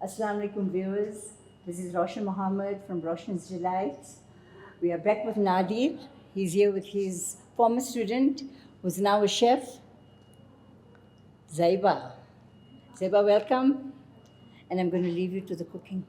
Assalamu alaikum viewers. This is Roshan Mohammed from Roshan's Delights. We are back with Nadir. He's here with his former student, who's now a chef, Zaiba. Zaiba, welcome. And I'm going to leave you to the cooking.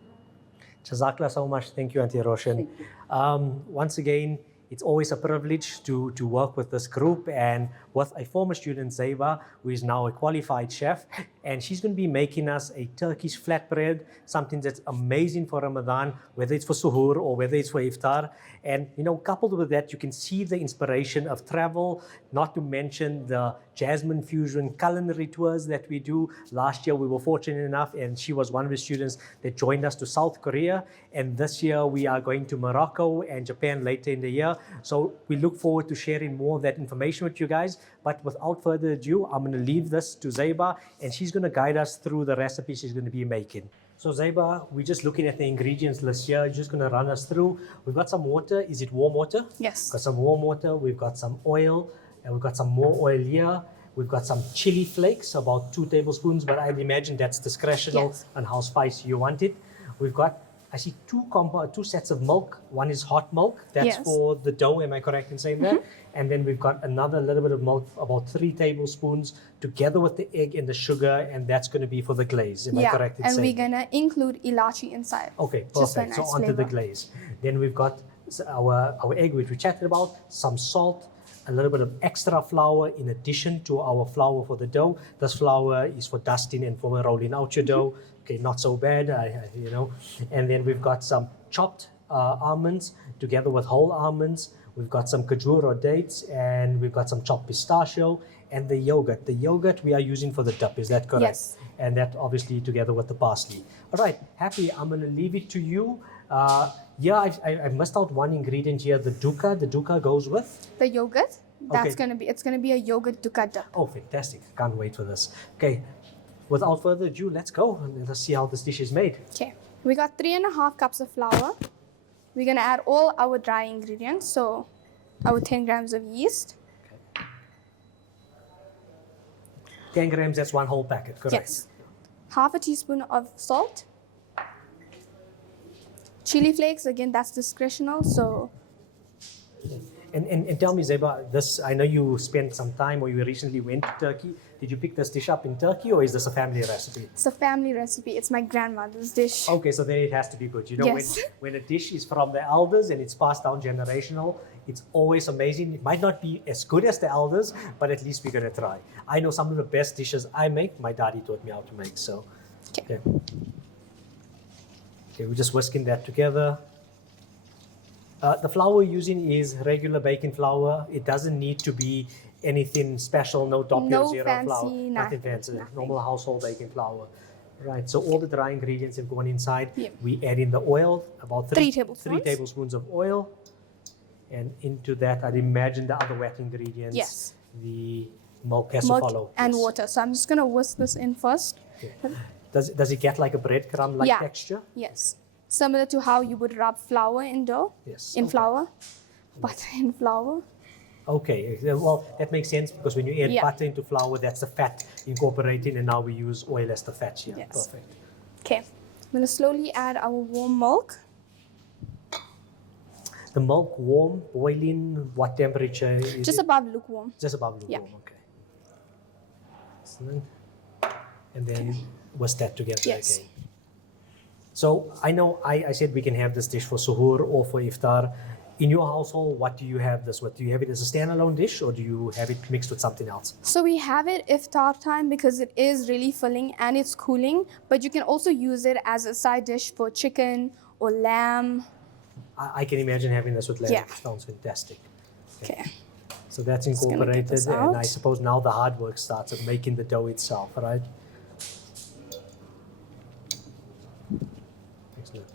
Jazakallah so much. Thank you, Auntie Roshan. Thank you. Once again, it's always a privilege to work with this group and with a former student, Zaiba, who is now a qualified chef. And she's going to be making us a Turkish flatbread, something that's amazing for Ramadan, whether it's for suhoor or whether it's for iftar. And, coupled with that, you can see the inspiration of travel, not to mention the jasmine fusion culinary tours that we do. Last year, we were fortunate enough, and she was one of the students that joined us to South Korea. And this year, we are going to Morocco and Japan later in the year. So we look forward to sharing more of that information with you guys. But without further ado, I'm going to leave this to Zaiba, and she's going to guide us through the recipe she's going to be making. So Zaiba, we're just looking at the ingredients list here. You're just going to run us through. We've got some water. Is it warm water? Yes. Got some warm water. We've got some oil, and we've got some more oil here. We've got some chili flakes, about 2 tablespoons, but I'd imagine that's discretional on how spicy you want it. We've got, I see two sets of milk. One is hot milk. That's for the dough. Am I correct in saying that? And then we've got another little bit of milk, about 3 tablespoons, together with the egg and the sugar, and that's going to be for the glaze. Am I correct in saying that? And we're going to include ilachi inside. Okay, perfect. So onto the glaze. Then we've got our egg, which we chatted about, some salt, a little bit of extra flour in addition to our flour for the dough. This flour is for dusting and for rolling out your dough. Okay, not so bad, And then we've got some chopped almonds together with whole almonds. We've got some khajur or dates, and we've got some chopped pistachio and the yogurt. The yogurt we are using for the dip, is that correct? Yes. And that obviously together with the parsley. All right, Happy, I'm going to leave it to you. I missed out one ingredient here, the dukkha. The dukkha goes with? The yogurt. It's going to be a yogurt dukkha dip. Oh, fantastic. Can't wait for this. Okay, without further ado, let's go and let's see how this dish is made. Okay, we got 3.5 cups of flour. We're going to add all our dry ingredients, so our 10 grams of yeast. Okay. 10 grams, that's 1 whole packet, correct? Yes. Half a teaspoon of salt. Chili flakes, again, that's discretional, so... And tell me, Zaiba, this, I know you spent some time or you recently went to Turkey. Did you pick this dish up in Turkey, or is this a family recipe? It's a family recipe. It's my grandmother's dish. Okay, so then it has to be good. Yes. when a dish is from the elders and it's passed down generational, it's always amazing. It might not be as good as the elders, but at least we're going to try. I know some of the best dishes I make, my daddy taught me how to make, so. Okay. Okay, we're just whisking that together. The flour we're using is regular baking flour. It doesn't need to be anything special, no Doppio zero fancy, flour, nothing fancy, normal household baking flour. Right, so all the dry ingredients have gone inside. Yep. We add in the oil, about 3 tablespoons. 3 tablespoons of oil. And into that, I'd imagine the other wet ingredients. Yes. The milk has to follow. And Yes. water. So I'm just going to whisk this in first. Okay. Does it get like a breadcrumb-like texture? Yes. Similar to how you would rub flour in dough. Yes. In flour. Butter in flour. Okay, well, that makes sense because when you add Yeah. butter into flour, that's the fat incorporating, and now we use oil as the fat here. Yes. Perfect. Okay. I'm going to slowly add our warm milk. The milk warm, boiling, what temperature is Just it? above lukewarm. Just above lukewarm, okay. Excellent. And then whisk that together Yes. again. So I know I said we can have this dish for suhoor or for iftar. In your household, what do you have this with? Do you have it as a standalone dish, or do you have it mixed with something else? So we have it iftar time because it is really filling and it's cooling. But you can also use it as a side dish for chicken or lamb. I can imagine having this with lamb. Yeah. Sounds fantastic. Okay. So that's gonna get incorporated, this and out. I suppose now the hard work starts of making the dough itself, right? Excellent.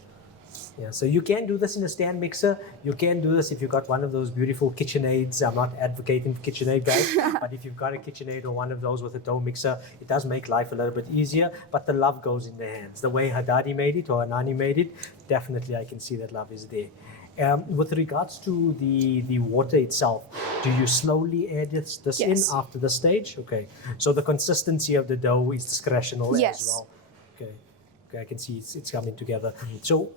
Yeah, so you can do this in a stand mixer. You can do this if you've got one of those beautiful KitchenAids. I'm not advocating for KitchenAid, guys, but if you've got a KitchenAid or one of those with a dough mixer, it does make life a little bit easier, but the love goes in the hands. The way Hadadi made it or Anani made it, definitely I can see that love is there. With regards to the water itself, do you slowly add this in Yes. after the stage? Okay. So the consistency of the dough is discretional Yes. as well. Okay. Okay, I can see it's coming together. So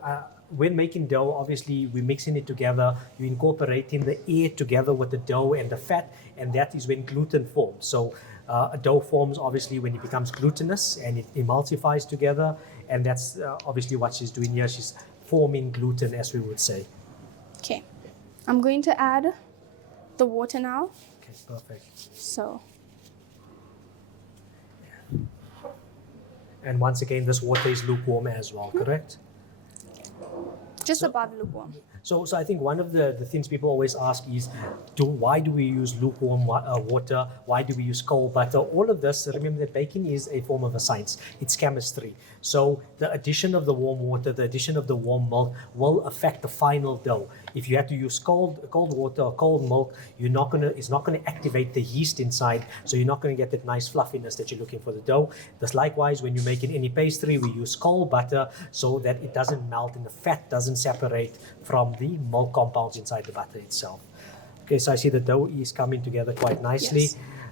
when making dough, obviously we're mixing it together. You're incorporating the air together with the dough and the fat, and that is when gluten forms. So a dough forms obviously when it becomes glutinous and it emulsifies together, and that's obviously what she's doing here. She's forming gluten, as we would say. Okay. I'm going to add the water now. Okay, perfect. So, And once again, this water is lukewarm as well, correct? just above lukewarm. So I think one of the things people always ask is, why do we use lukewarm water? Why do we use cold butter? All of this, remember that baking is a form of a science. It's chemistry. So the addition of the warm water, the addition of the warm milk will affect the final dough. If you have to use cold water or cold milk, it's not gonna activate the yeast inside, so you're not gonna get that nice fluffiness that you're looking for the dough. Just likewise, when you're making any pastry, we use cold butter so that it doesn't melt and the fat doesn't separate from the milk compounds inside the butter itself. Okay, so I see the dough is coming together quite nicely.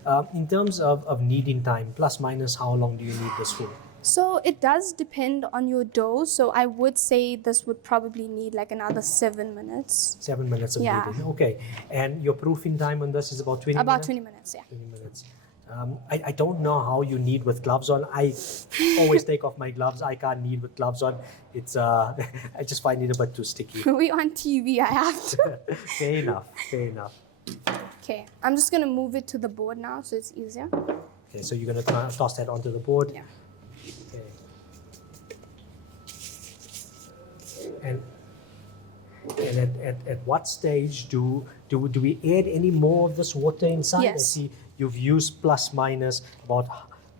Yes. In terms of kneading time, plus minus, how long do you need this for? So it does depend on your dough. So I would say this would probably need like another 7 minutes. 7 minutes of Yeah. kneading. Okay, and your proofing time on this is about 20 About minutes? 20 minutes, yeah. 20 minutes. I don't know how you knead with gloves on. I always take off my gloves. I can't knead with gloves on. It's I just find it a bit too sticky. We're on TV, I have to. Fair enough. Fair enough. Okay, I'm just gonna move it to the board now so it's easier. Okay, so you're gonna toss that onto the board. Yeah. Okay. And at what stage do we add any more of this water inside? Yes. I see you've used plus minus about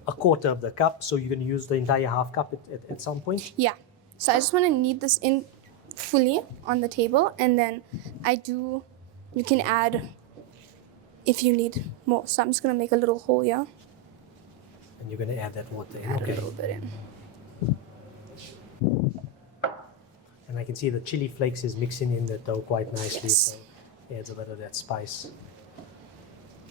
a quarter of the cup, so you're going to use the entire half cup at some point? Yeah. So I just want to knead this in fully on the table, and then you can add if you need more. So I'm just going to make a little hole here. And you're going to add that water in. Add Okay. a little bit in. And I can see the chili flakes is mixing in the dough quite nicely, Yes. so it adds a bit of that spice.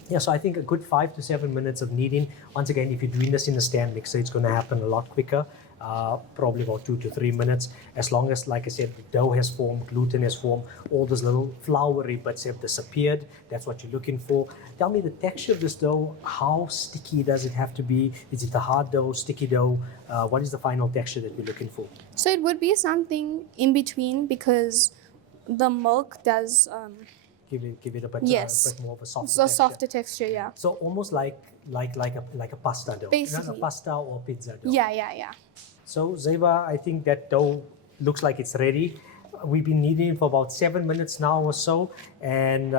Yeah, so I think a good 5 to 7 minutes of kneading. Once again, if you're doing this in a stand mixer, it's going to happen a lot quicker, probably about 2 to 3 minutes. As long as, like I said, the dough has formed, gluten has formed, all those little floury bits have disappeared. That's what you're looking for. Tell me the texture of this dough. How sticky does it have to be? Is it a hard dough, sticky dough? What is the final texture that we're looking for? So it would be something in between because the milk does Give it a bit, Yes. a bit more of a softer so texture. softer texture, yeah. So almost like a pasta dough. Basically. A pasta or pizza dough. Yeah. So Zeba, I think that dough looks like it's ready. We've been kneading it for about 7 minutes now or so, and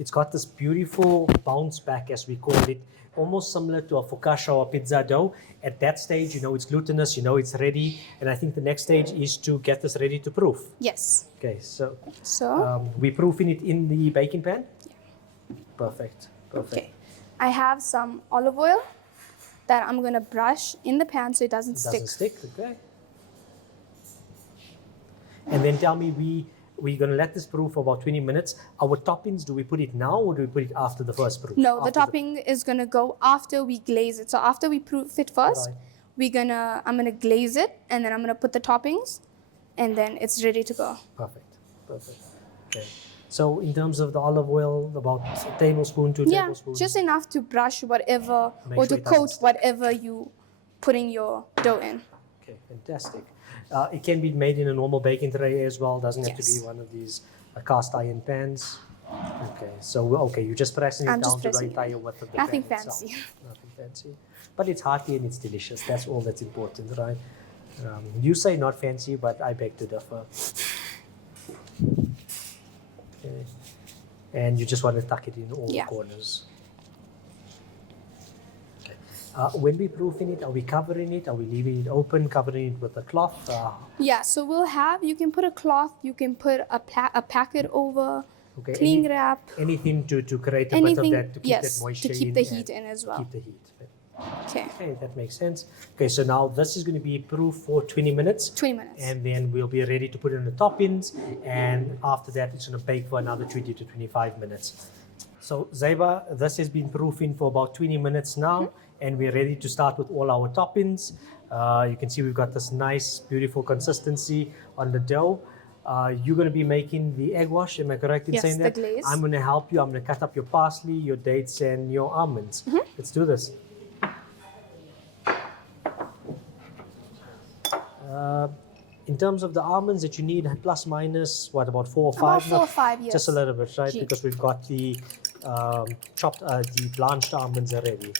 it's got this beautiful bounce back, as we call it, almost similar to a focaccia or pizza dough. At that stage, you know it's glutinous, you know it's ready, and I think the next stage is to get this ready to proof. Yes. Okay, so So we're proofing it in the baking pan? Yeah. Perfect. okay. I have some olive oil that I'm gonna brush in the pan so it doesn't It stick. doesn't stick, okay. And then tell me, we're going to let this proof for about 20 minutes. Our toppings, do we put it now or do we put it after the first proof? No, the After topping is gonna go after we glaze it. So after we proof it first, Right. I'm gonna glaze it and then I'm gonna put the toppings and then it's ready to go. Perfect. Okay. So in terms of the olive oil, about a tablespoon, 2 Yeah, tablespoons? just enough to brush whatever Make or sure to it doesn't coat stick. whatever you putting your dough in. Okay, fantastic. It can be made in a normal baking tray as well. Doesn't have to Yes. be one of these cast iron pans. Okay, so you're just pressing it I'm down just to the pressing it. entire width of the Nothing pan itself. fancy. Nothing fancy. But it's hearty and it's delicious. That's all that's important, right? You say not fancy, but I beg to differ. Okay. And you just want to tuck it in all Yeah. the corners. Okay. When we proofing it, are we covering it? Are we leaving it open, covering it with a cloth? Yeah, so you can put a cloth, you can put a packet over, Okay, cling wrap, anything to create a anything, bit of that, to keep yes, that moisture to keep in the and heat in as well. Keep the heat. Okay, Okay, that makes sense. Okay, so now this is going to be proof for 20 minutes. 20 minutes. And then we'll be ready to put in the toppings. And after that, it's going to bake for another 20 to 25 minutes. So Zeba, this has been proofing for about 20 minutes now. and we're ready to start with all our toppings. You can see we've got this nice, beautiful consistency on the dough. You're going to be making the egg wash, am I correct in Yes, saying the that? glaze. I'm going to help you. I'm going to cut up your parsley, your dates, and your almonds. Let's do this. In terms of the almonds that you need, plus minus, what, about 4 or 5? About 4 or 5, yes. Just a little bit, right? Gee. Because we've got the the blanched almonds already.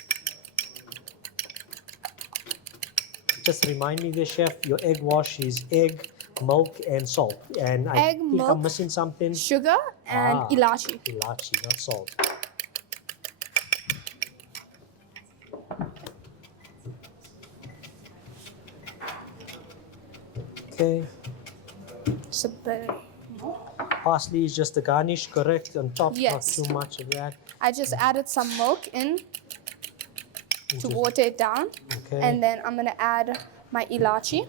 Just remind me there, chef, your egg wash is egg, milk, and salt. And I Egg, think milk, I'm missing something. Sugar and ilachi. Ilachi, not salt. Okay. Just a bit. Parsley is just the garnish, correct? On top, Yes. not too much of that. I just added some milk in to water it down. Okay. And then I'm going to add my ilachi.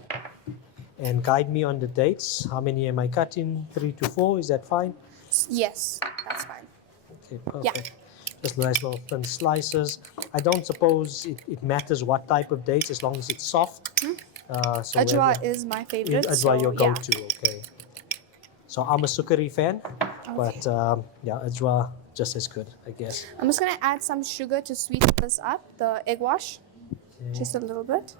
And guide me on the dates. How many am I cutting? 3 to 4, is that fine? Yes, that's fine. Okay, perfect. Just nice little thin slices. I don't suppose it matters what type of dates as long as it's soft. So Ajwa is my favorite. Ajwa so, your yeah. go-to, okay. So I'm a sukari fan, but yeah, Ajwa just as good, I guess. I'm just going to add some sugar to sweeten this up, the egg wash. Okay. Just a little bit.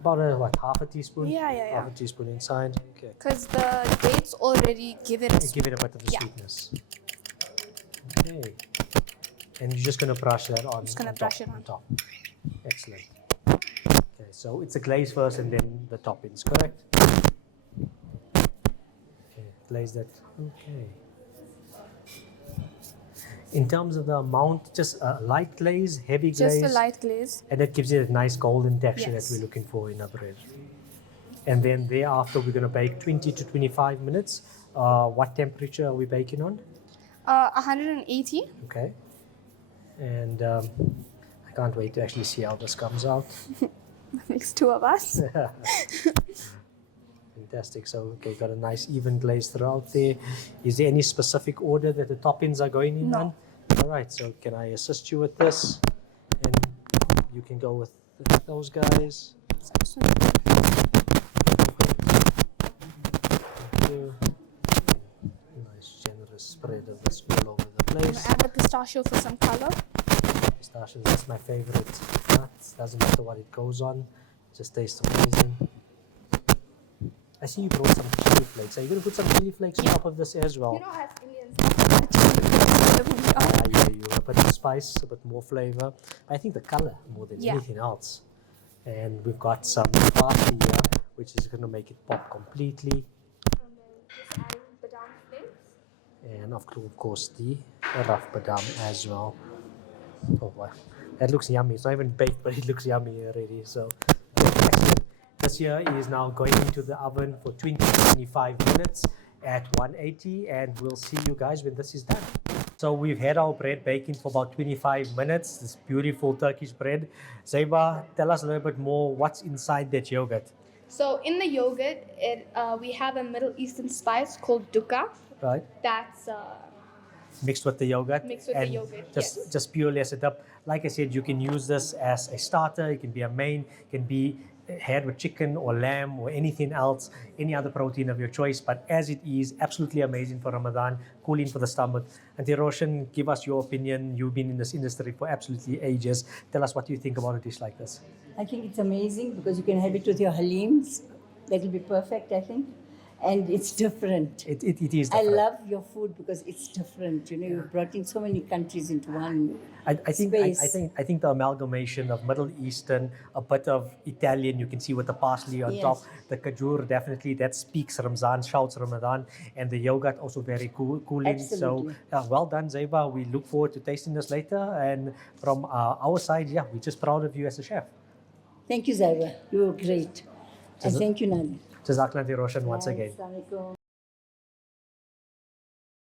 About half a teaspoon? Yeah, yeah, yeah. Half a teaspoon inside, okay. Because the dates already give it a Give it a bit of the Yeah. sweetness. Okay. And you're just going to brush that on, Just gonna on brush top, it on. top. Excellent. Okay, so it's a glaze first and then the toppings, correct? Okay, glaze that. Okay. In terms of the amount, just a light glaze, heavy glaze. Just a light glaze. And that gives you that nice golden texture Yes. that we're looking for in our bread. And then thereafter, we're going to bake 20 to 25 minutes. What temperature are we baking on? 180. Okay. And I can't wait to actually see how this comes out. Makes 2 of us. Fantastic. So, okay, got a nice even glaze throughout there. Is there any specific order that the toppings are going in No. on? All right. So, can I assist you with this? And you can go with those guys. So I'm just gonna- Thank you. Nice generous spread of this all over the I'm gonna place. add the pistachio for some color. Pistachios, that's my favorite nut. Doesn't matter what it goes on, just tastes amazing. I see you brought some chili flakes. Are you going to put some chili flakes on top of this as well? You know, as Indians, whenever we are. I hear you. A bit of spice, a bit more flavor. I think the color more than Yeah. anything else. And we've got some parsley here, which is going to make it pop completely. And then just adding badam flakes. And of course, the rough badam as well. Oh wow, that looks yummy. It's not even baked, but it looks yummy already. So, excellent. This here is now going into the oven for 20 to 25 minutes at 180, and we'll see you guys when this is done. So we've had our bread baking for about 25 minutes. This beautiful Turkish bread. Zeba, tell us a little bit more. What's inside that yogurt? So in the yogurt, we have a Middle Eastern spice called dukkha. Right. That's Mixed with the yogurt. Mixed with the and yogurt, Just, yes. just purely as a dip. Like I said, you can use this as a starter. It can be a main. It can be had with chicken or lamb or anything else, any other protein of your choice. But as it is, absolutely amazing for Ramadan, cooling for the stomach. Auntie Roshan, give us your opinion. You've been in this industry for absolutely ages. Tell us what you think about a dish like this. I think it's amazing because you can have it with your halims. That will be perfect, I think. And it's different. It is I different. love your food because it's different. You know, you've brought in so many countries into one I think space. I think the amalgamation of Middle Eastern, a bit of Italian, you can see with the parsley on Yes. top, the kajur definitely that speaks Ramzan, shouts Ramadan, and the yogurt also very cooling. Absolutely. So well done, Zeba. We look forward to tasting this later. And from our side, yeah, we're just proud of you as a chef. Thank you, Zaiba. You were great. And thank you, Nani. Jazakallah Roshan once again. Assalamualaikum.